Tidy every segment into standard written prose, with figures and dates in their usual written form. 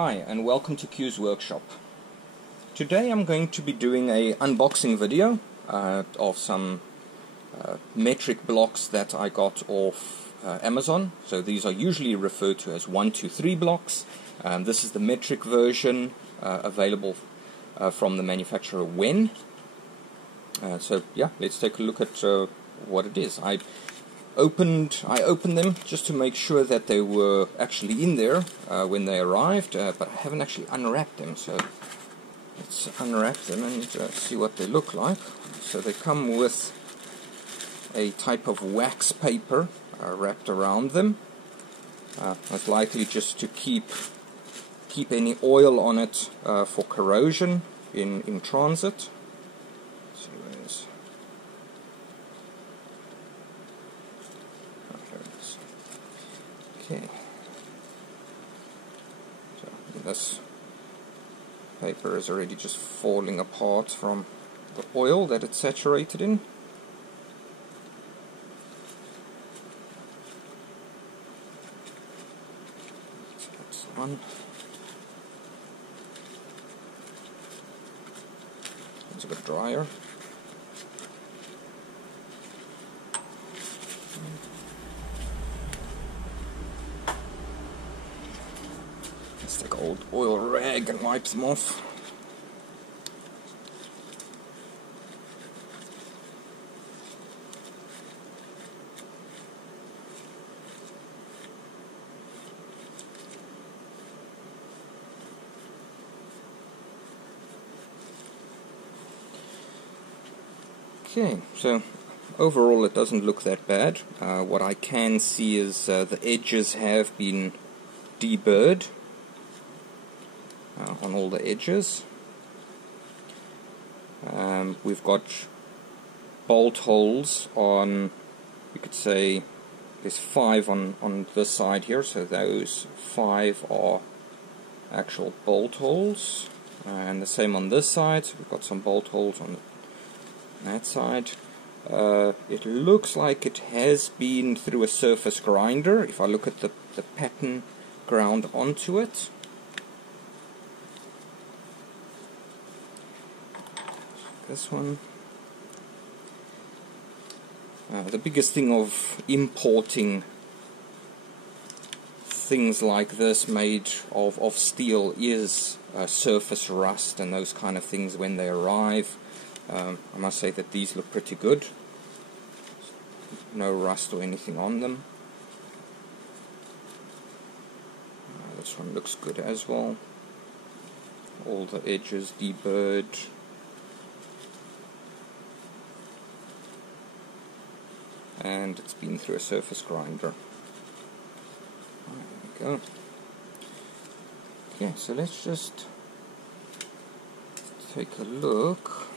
Hi and welcome to Q's Workshop. Today I'm going to be doing a unboxing video of some metric blocks that I got off Amazon. So these are usually referred to as 1, 2, 3 blocks. This is the metric version available from the manufacturer Wen. So yeah, let's take a look at what it is. I opened them just to make sure that they were actually in there when they arrived, but I haven't actually unwrapped them, so let's unwrap them and see what they look like. So they come with a type of wax paper wrapped around them, most likely just to keep any oil on it for corrosion in transit. Let's see where it is. Okay, so this paper is already just falling apart from the oil that it's saturated in. That's one. It's a bit drier. Let's take an old oil rag and wipe them off. Okay, so overall it doesn't look that bad. What I can see is the edges have been deburred on all the edges. We've got bolt holes on, you could say there's 5 on this side here, so those 5 are actual bolt holes, and the same on this side, so we've got some bolt holes on that side. It looks like it has been through a surface grinder if I look at the pattern ground onto it. This one. The biggest thing of importing things like this made of steel is surface rust and those kind of things when they arrive. I must say that these look pretty good. No rust or anything on them. This one looks good as well. All the edges deburred. And it's been through a surface grinder. There we go. Okay, so let's just take a look.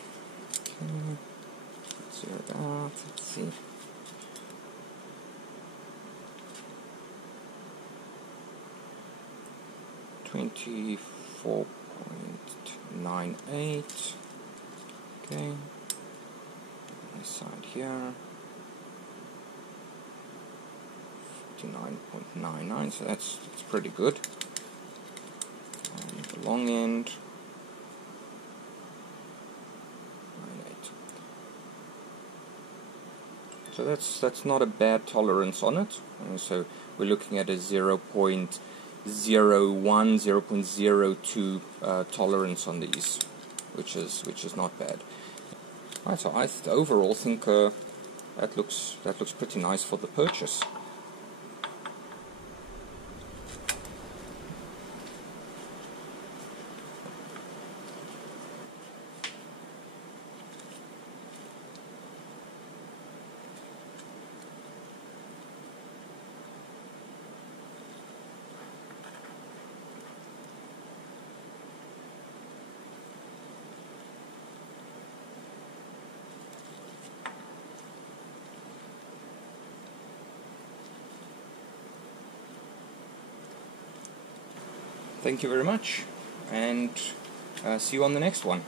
Okay, let's zero it out. Let's see. $24.98. Okay. This side here. 59.99, so that's pretty good. And the long end, 98. So that's not a bad tolerance on it. And so we're looking at a 0.01, 0.02 tolerance on these, which is not bad. Right, so I overall think that looks pretty nice for the purchase. Thank you very much, and see you on the next one.